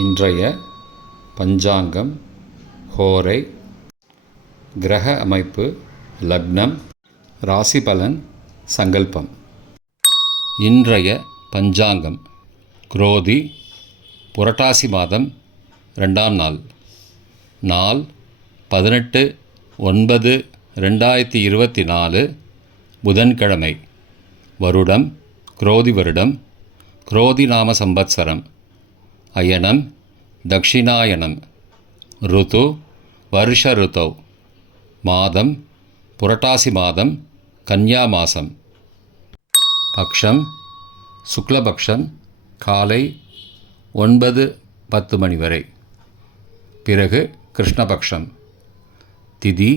இன்றைய பஞ்சாங்கம், ஹோரை, கிரக அமைப்பு, லக்னம், ராசி பலன், சங்கல்பம். இன்றைய பஞ்சாங்கம் குரோதி புரட்டாசி மாதம் 2ஆம் நாள், நாள் 18/9/2024, புதன்கிழமை. வருடம் குரோதி வருடம், குரோதி நாம சம்பத்சரம். அயனம் தக்ஷிணாயனம். ருது வருஷ ருதௌ. மாதம் புரட்டாசி மாதம், கன்யா மாதம். பக்ஷம் சுக்லபக்ஷம், காலை 9:10 மணி வரை, பிறகு கிருஷ்ணபக்ஷம். திதி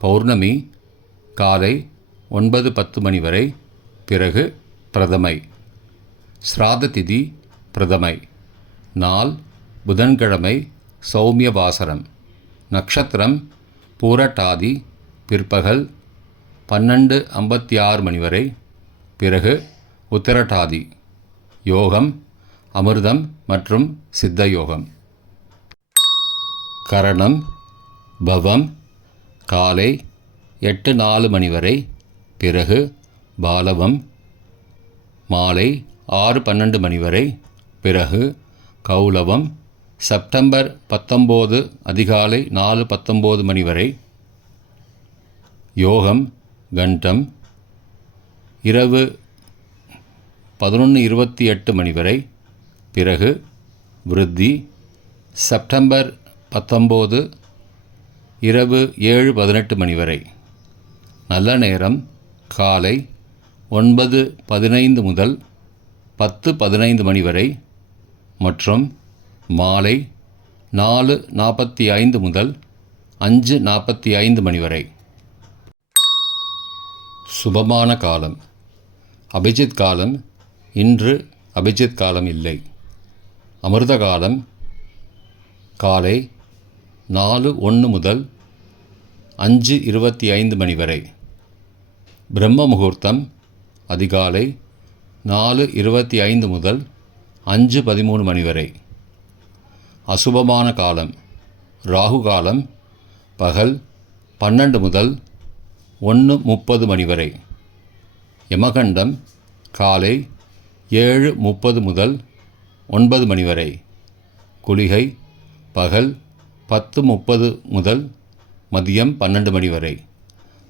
பௌர்ணமி, காலை 9:10 மணி வரை, பிறகு பிரதமை. ஸ்ராத திதி பிரதமை. நாள் புதன்கிழமை, சௌமிய வாசரம். நக்ஷத்திரம் பூரட்டாதி, பிற்பகல் 12:56 மணி வரை, பிறகு உத்திரட்டாதி. யோகம் அமிர்தம் மற்றும் சித்த யோகம். கரணம் பவம், காலை 8:04 மணி வரை, பிறகு பாலவம். மாலை 6:12 மணி வரை, பிறகு கௌலவம். செப்டம்பர் 19 அதிகாலை 4:19 மணி வரை. யோகம் கண்டம், இரவு 11:28 மணி வரை, பிறகு விருத்தி. செப்டம்பர் 19 இரவு 7:18 மணி வரை. நல்ல நேரம் காலை 9:15 முதல் 10:15 மணி வரை மற்றும் மாலை 4:45 முதல் 5:45 மணி வரை. சுபமான காலம் அபிஜித் காலம். இன்று அபிஜித் காலம் இல்லை. அமிர்த காலம் காலை 4:01 முதல் 5:25 மணி வரை. பிரம்ம முகூர்த்தம் அதிகாலை 4:25 முதல் 5:13 மணி வரை. அசுபமான காலம் ராகு காலம் பகல் 12 முதல் 1:30 மணி வரை. யமகண்டம் காலை 7:30 முதல் 9 மணி வரை. குளிகை பகல் 10:30 முதல் மதியம் 12 மணி வரை.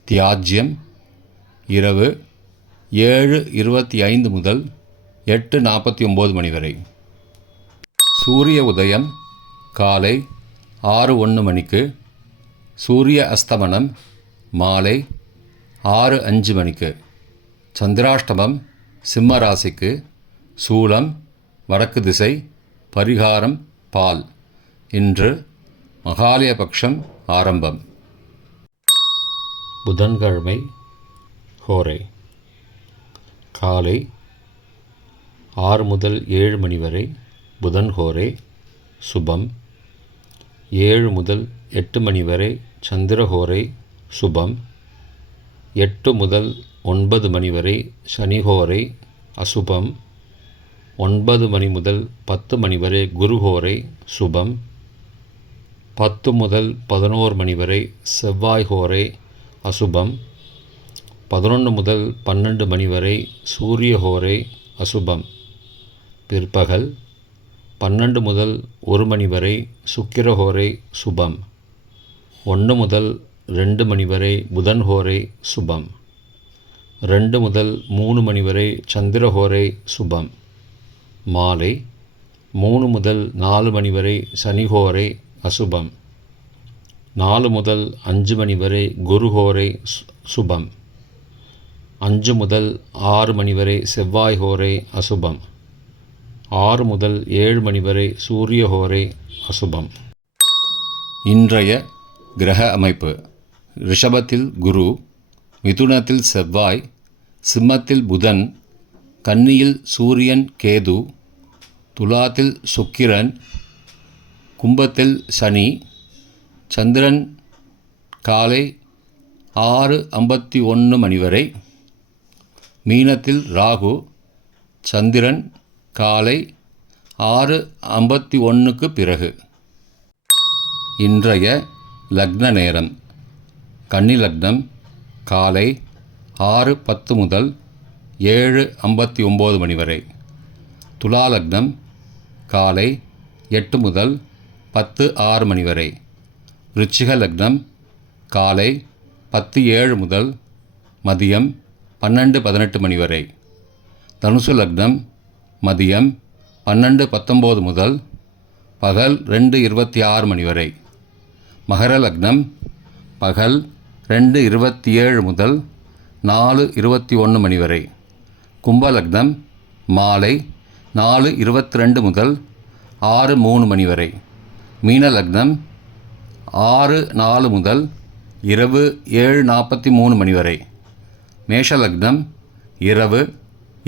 தியாஜ்யம் இரவு 7:25 முதல் 8:49 மணி வரை. சூரிய உதயம் காலை 6:01 மணிக்கு. சூரிய அஸ்தமனம் மாலை 6:05 மணிக்கு. சந்திராஷ்டமம் சிம்ம ராசிக்கு. சூலம் வடக்கு திசை. பரிகாரம் பால். இன்று மகாலயபக்ஷம் ஆரம்பம். புதன்கிழமை ஹோரை காலை 6 முதல் 7 மணி வரை புதன் ஹோரை சுபம். 7 முதல் 8 மணி வரை சந்திரஹோரை சுபம். 8 முதல் 9 மணி வரை சனிஹோரை அசுபம். 9 மணி முதல் 10 மணி வரை குருஹோரை சுபம். 10 முதல் 11 மணி வரை செவ்வாய் ஹோரை அசுபம். 11 முதல் 12 மணி வரை சூரிய ஹோரை அசுபம். பிற்பகல் 12 முதல் 1 மணி வரை சுக்கிரஹோரை சுபம். 1 முதல் 2 மணி வரை புதன் ஹோரை சுபம். 2 முதல் 3 மணி வரை சந்திரஹோரை சுபம். மாலை 3 முதல் 4 மணி வரை சனிஹோரை அசுபம். 4 முதல் 5 மணி வரை குருஹோரை சுபம். 5 முதல் 6 மணி வரை செவ்வாய் ஹோரை அசுபம். 6 முதல் 7 மணி வரை சூரிய ஹோரை அசுபம். இன்றைய கிரக அமைப்பு: ரிஷபத்தில் குரு, மிதுனத்தில் செவ்வாய், சிம்மத்தில் புதன், கன்னியில் சூரியன் கேது, துலாத்தில் சுக்கிரன், கும்பத்தில் சனி. சந்திரன் காலை 6:51 மணி வரை. மீனத்தில் ராகு. சந்திரன் காலை 6:51 பிறகு. இன்றைய லக்ன நேரம்: கன்னி லக்னம் காலை 6:10 முதல் 7:59 மணி வரை. துலா லக்னம் காலை 8 முதல் 10:06 மணி வரை. விருச்சிக லக்னம் காலை 10:07 முதல் மதியம் 12:18 மணி வரை. தனுசு லக்னம் மதியம் 12:19 முதல் பகல் 2:26 மணி வரை. மகர லக்னம் பகல் 2:27 முதல் 4:21 மணி வரை. கும்ப லக்னம் மாலை 4:22 முதல் 6:03 மணி வரை. மீன லக்னம் 6:04 முதல் இரவு 7:43 மணி வரை. மேஷ லக்னம் இரவு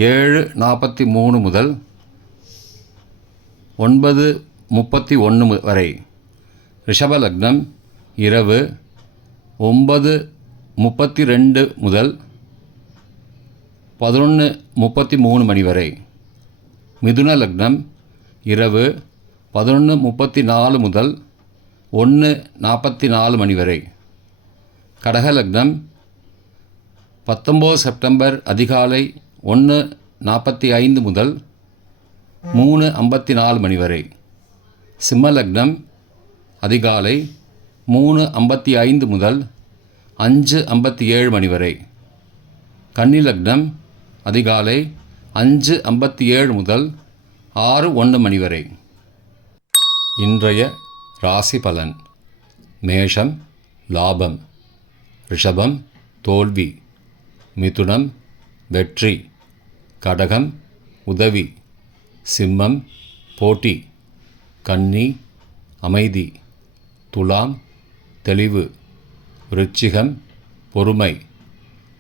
7:43 முதல் 9:31 வரை. ரிஷப லக்னம் இரவு 9:32 முதல் 11:33 மணி வரை. மிதுன லக்னம் இரவு 11:34 முதல் 1:44 மணி வரை. கடக லக்னம் 19 செப்டம்பர் அதிகாலை 1:45 முதல் 3:54 மணி வரை. சிம்ம லக்னம் அதிகாலை 3:55 முதல் 5:57 மணி வரை. கன்னி லக்னம் அதிகாலை 5:57 முதல் 6:01 மணி வரை. இன்றைய ராசி பலன்: மேஷம் லாபம், ரிஷபம் தோல்வி, மிதுனம் வெற்றி, கடகம் உதவி, சிம்மம் போட்டி, கன்னி அமைதி, துலாம் தெளிவு, விருச்சிகம் பொறுமை,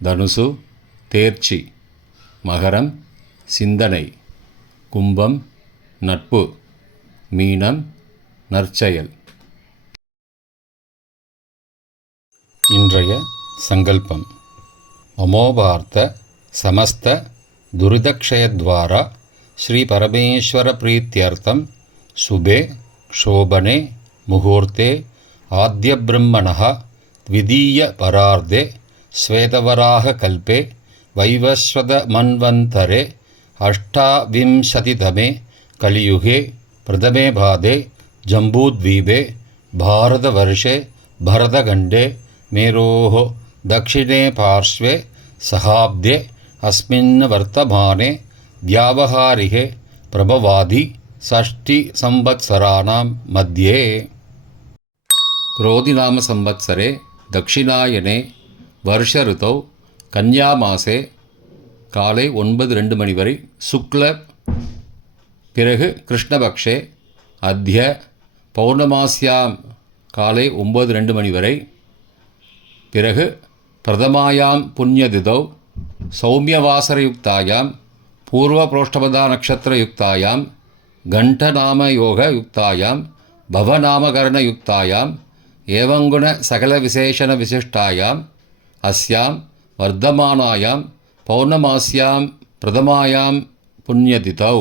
தனுசு தேர்ச்சி, மகரம் சிந்தனை, கும்பம் நட்பு, மீனம் நற்செயல். இன்றைய சங்கல்பம்: மமோபார்த்த சமஸ்த துரிதக்ஷயத்வாரா ஸ்ரீ பரமேஸ்வர பிரீத்யர்த்தம் சுபே க்ஷோபனே முகூர்த்தே ஆத்ய பிரம்மணः த்விதீய பரார்த்தே ஸ்வேதவராக கல்பே வைவஸ்வத மன்வந்தரே அஷ்டாவிம்சதிதமே கலியுகே பிரதமே பாதே ஜம்பூத்வீபே பாரதவர்ஷே பரதகண்டே மேரோः दक्षिणे पार्श्वे सहाब्दे अस्मिन् वर्तमाने व्यावहारिके प्रभवादि षष्टि संवत्सराणां मध्ये. क्रोधिनाम संवत्सरे दक्षिणायने वर्ष ऋतौ कन्यामासे काले 9:02 मणि वரை शुक्ल பிறகு கிருஷ்ணபக்ஷே அத்ய பௌர்ணமாஸ்யாம் காலை 9:02 மணி வரை பிறகு பிரதமாயாம் புண்ணியதிதௌ சௌமியவாசரயுக்தாயாம் பூர்வப்ரோஷ்டபதா நக்ஷத்திரயுக்தாயாம் கண்டநாமயோகயுக்தாயாம் பவநாமகரணயுக்தாயாம் ஏவங்குண சகலவிசேஷண விசிஷ்டாயாம் அஸ்யாம் வர்த்தமானாயாம் பௌர்ணமாஸ்யாம் பிரதமாயாம் புண்ணியதிதௌ